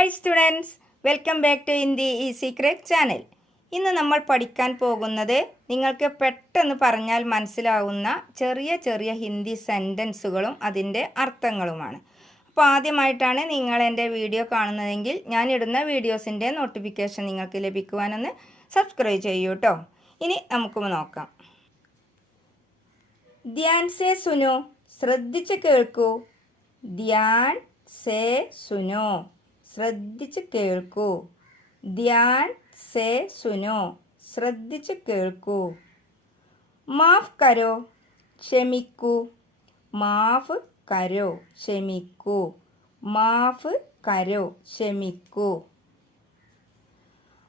Hi students welcome back to India ഈ secret channel ഇന്ന് നമ്മൾ പഠിക്കാൻ പോകുന്നത് നിങ്ങൾക്ക് പെട്ടെന്ന് പറഞ്ഞാൽ മനസ്സിലാവുന്ന ചെറിയ ചെറിയ ഹിന്ദി സെന്റൻസുകളും അതിന്റെ അർത്ഥങ്ങളുമാണ്. അപ്പോൾ ആദ്യമായിട്ടാണ് നിങ്ങൾ എന്റെ വീഡിയോ കാണുന്നതെങ്കിൽ ഞാൻ ഇടുന്ന വീഡിയോസിന്റെ നോട്ടിഫിക്കേഷൻ നിങ്ങൾക്ക് ലഭിക്കുവാനൊന്ന് സബ്സ്ക്രൈബ് ചെയ്യൂ കേട്ടോ ഇനി നമുക്ക് നോക്കാം. ധ്യാൻ സേ സുനോ. ശ്രദ്ധിച്ച് കേൾക്കൂ. ധ്യാൻ സേ സുനോ. ശ്രദ്ധിച്ച് കേൾക്കൂ. ധ്യാൻ സേ സുനോ. ശ്രദ്ധിച്ച് കേൾക്കൂ. മാഫ് കരോ. ക്ഷമിക്കൂ. മാഫ് കരോ. ക്ഷമിക്കൂ. മാഫ് കരോ. ക്ഷമിക്കൂ.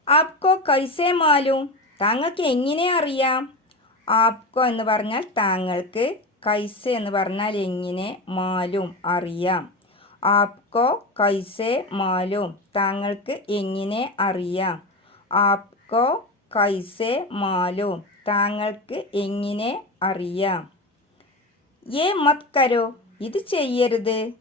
ആപ്കോ കൈസേ മാലും? താങ്കൾക്ക് എങ്ങനെ അറിയാം? ആപ്കോ എന്ന് പറഞ്ഞാൽ താങ്കൾക്ക് കൈസ എന്ന് പറഞ്ഞാൽ എങ്ങനെ മാലും അറിയാം. ആപ്കോ കൈസേ മാലും. താങ്കൾക്ക് എങ്ങനെ അറിയാം? ആപ്കോ കൈസേ മാലും. താങ്കൾക്ക് എങ്ങനെ അറിയാം? ഏ മത് കരോ. ഇത് ചെയ്യരുത്.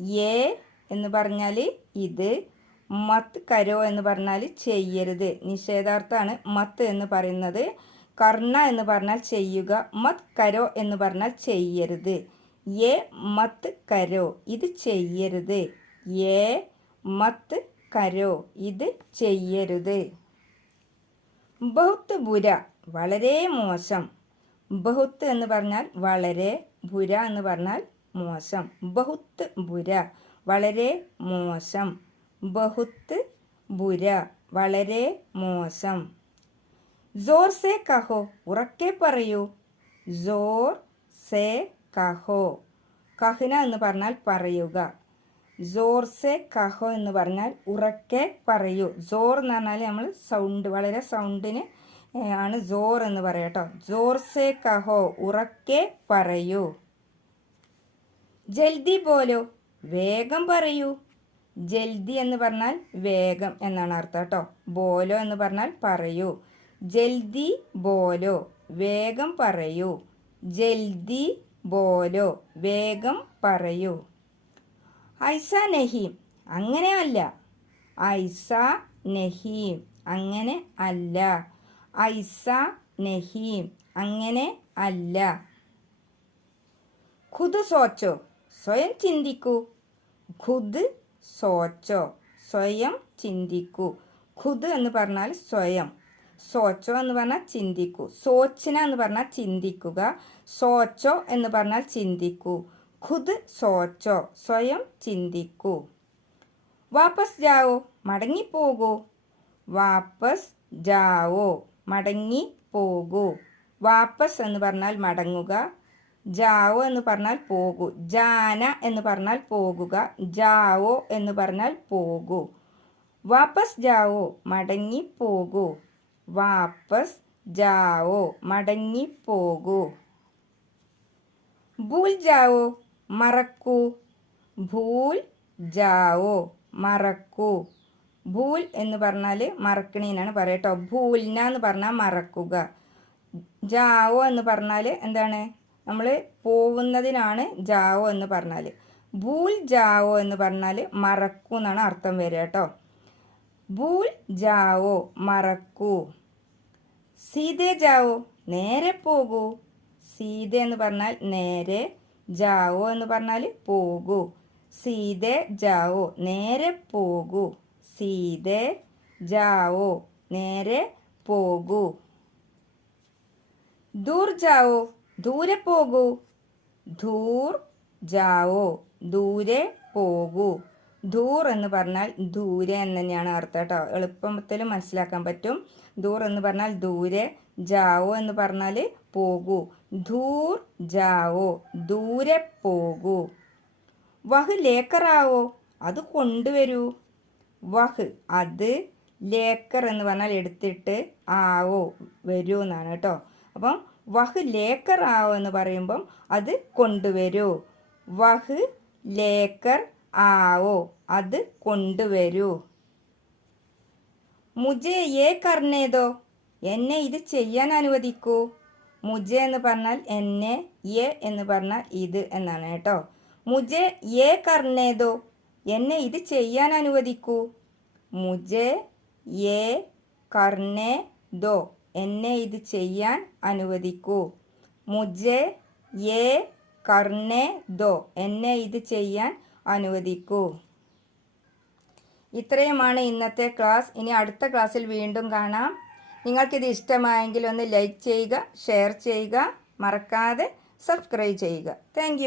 ഏ എന്ന് പറഞ്ഞാൽ ഇത്. മത്ത് കരോ എന്ന് പറഞ്ഞാൽ ചെയ്യരുത്. നിഷേധാർത്ഥമാണ് മത്ത് എന്ന് പറയുന്നത്. കർണ എന്ന് പറഞ്ഞാൽ ചെയ്യുക. മത് കരോ എന്ന് പറഞ്ഞാൽ ചെയ്യരുത്. ഏ മത്ത് കരോ ഇത് ചെയ്യരുത്. ഏ മത്ത് കരോ ഇത് ചെയ്യരുത്. ബഹുത്ത് ബുര വളരെ മോശം. ബഹുത്ത് എന്ന് പറഞ്ഞാൽ വളരെ ബുര എന്ന് പറഞ്ഞാൽ മോശം. ബഹുത്ത് ബുര വളരെ മോശം. ബഹുത്ത് ബുര വളരെ മോശം. ജോർ സേ കഹോ ഉറക്കെ പറയൂ. ജോർ സേ കഹോ. കഹ്ന എന്ന് പറഞ്ഞാൽ പറയുക. ജോർസെ കഹോ എന്ന് പറഞ്ഞാൽ ഉറക്കെ പറയൂ. ജോർ എന്ന് പറഞ്ഞാൽ നമ്മൾ സൗണ്ട് വളരെ സൗണ്ടിന് ആണ് ജോർ എന്ന് പറയാം കേട്ടോ ജോർ സേ കഹോ ഉറക്കെ പറയൂ. ജൽദി പോലോ വേഗം പറയൂ. ജൽദി എന്ന് പറഞ്ഞാൽ വേഗം എന്നാണ് അർത്ഥം കേട്ടോ ബോലോ എന്ന് പറഞ്ഞാൽ പറയൂ. ജൽദി ബോലോ വേഗം പറയൂ. ജൽദി ബോലോ വേഗം പറയൂ. ഐസ നഹീം അങ്ങനെ അല്ല. ഐസ നഹീം അങ്ങനെ അല്ല. ഐസ നഹീം അങ്ങനെ അല്ല. ഖുദ് സോച്ചോ സ്വയം ചിന്തിക്കൂ. ഖുദ് സോച്ചോ സ്വയം ചിന്തിക്കൂ. ഖുദ് എന്ന് പറഞ്ഞാൽ സ്വയം. സോച്ചോ എന്ന് പറഞ്ഞാൽ ചിന്തിക്കൂ. സോച്ചിന എന്ന് പറഞ്ഞാൽ ചിന്തിക്കുക. സോച്ചോ എന്ന് പറഞ്ഞാൽ ചിന്തിക്കൂ. ഖുദ് സോച്ചോ സ്വയം ചിന്തിക്കൂ. വാപ്പസ് ജാവോ മടങ്ങിപ്പോകൂ വാപ്പസ് ജാവോ മടങ്ങി പോകൂ. വാപ്പസ് എന്ന് പറഞ്ഞാൽ മടങ്ങുക. ജാവോ എന്ന് പറഞ്ഞാൽ പോകൂ. ജാന എന്ന് പറഞ്ഞാൽ പോകുക. ജാവോ എന്ന് പറഞ്ഞാൽ പോകൂ. വാപ്പസ് ജാവോ മടങ്ങി പോകൂ. വാപ്പസ് ജാവോ മടങ്ങി പോകൂ. ഭൂൽ ജാവോ മറക്കൂ. ഭൂൽ ജാവോ മറക്കൂ. ഭൂൽ എന്ന് പറഞ്ഞാൽ മറക്കണീനാണ് പറയട്ടോ ഭൂൽന എന്ന് പറഞ്ഞാൽ മറക്കുക. ജാവോ എന്ന് പറഞ്ഞാൽ എന്താണ്? നമ്മൾ പോവുന്നതിനാണ് ജാവോ എന്ന് പറഞ്ഞാൽ ഭൂൽ ജാവോ എന്ന് പറഞ്ഞാൽ മറക്കൂ എന്നാണ് അർത്ഥം വരിക കേട്ടോ. ഭൂൽ ജാവോ മറക്കൂ. സീതേ ജാവോ നേരെ പോകൂ. സീത എന്ന് പറഞ്ഞാൽ നേരെ ജാവോ എന്ന് പറഞ്ഞാൽ പോകൂ. സീതേ ജാവോ നേരെ പോകൂ. സീതേ ജാവോ നേരെ പോകൂ. ദൂർ ജാവോ ദൂരെ പോകൂ. ദൂർ ജാവോ ദൂരെ പോകൂ. ദൂർ എന്ന് പറഞ്ഞാൽ ദൂരെ എന്ന് തന്നെയാണ് അർത്ഥം കേട്ടോ. എളുപ്പത്തിൽ മനസ്സിലാക്കാൻ പറ്റും. ദൂർ എന്ന് പറഞ്ഞാൽ ദൂരെ ജാവോ എന്ന് പറഞ്ഞാൽ പോകൂ. ദൂർ ജാവോ ദൂരെ പോകൂ. വഹ് ലേക്കറാവോ? അത് കൊണ്ടുവരൂ. വഹ് അത് ലേക്കർ എന്ന് പറഞ്ഞാൽ എടുത്തിട്ട് ആവോ വരൂ എന്നാണ് കേട്ടോ. അപ്പം വഹ് ലേക്കർ ആവോ എന്ന് പറയുമ്പം അത് കൊണ്ടുവരൂ. വഹ് ലേക്കർ ആവോ? അത് കൊണ്ടുവരൂ. മുജെ ഏ കർണേതോ? എന്നെ ഇത് ചെയ്യാൻ അനുവദിക്കൂ. മുജെ എന്ന് പറഞ്ഞാൽ എന്നെ എ എന്ന് പറഞ്ഞാൽ ഇത് എന്നാണ് കേട്ടോ. മുജെ ഏ കർണേതോ? എന്നെ ഇത് ചെയ്യാൻ അനുവദിക്കൂ. മുജെ ഏ കർണേ ദോ എന്നെ ഇത് ചെയ്യാൻ അനുവദിക്കൂ. മുജെ ഏ കർണേ ദോ എന്നെ ഇത് ചെയ്യാൻ അനുവദിക്കൂ. ഇത്രയുമാണ് ഇന്നത്തെ ക്ലാസ്. ഇനി അടുത്ത ക്ലാസ്സിൽ വീണ്ടും കാണാം. നിങ്ങൾക്കിത് ഇഷ്ടമായെങ്കിൽ ഒന്ന് ലൈക്ക് ചെയ്യുക ഷെയർ ചെയ്യുക മറക്കാതെ സബ്സ്ക്രൈബ് ചെയ്യുക. താങ്ക്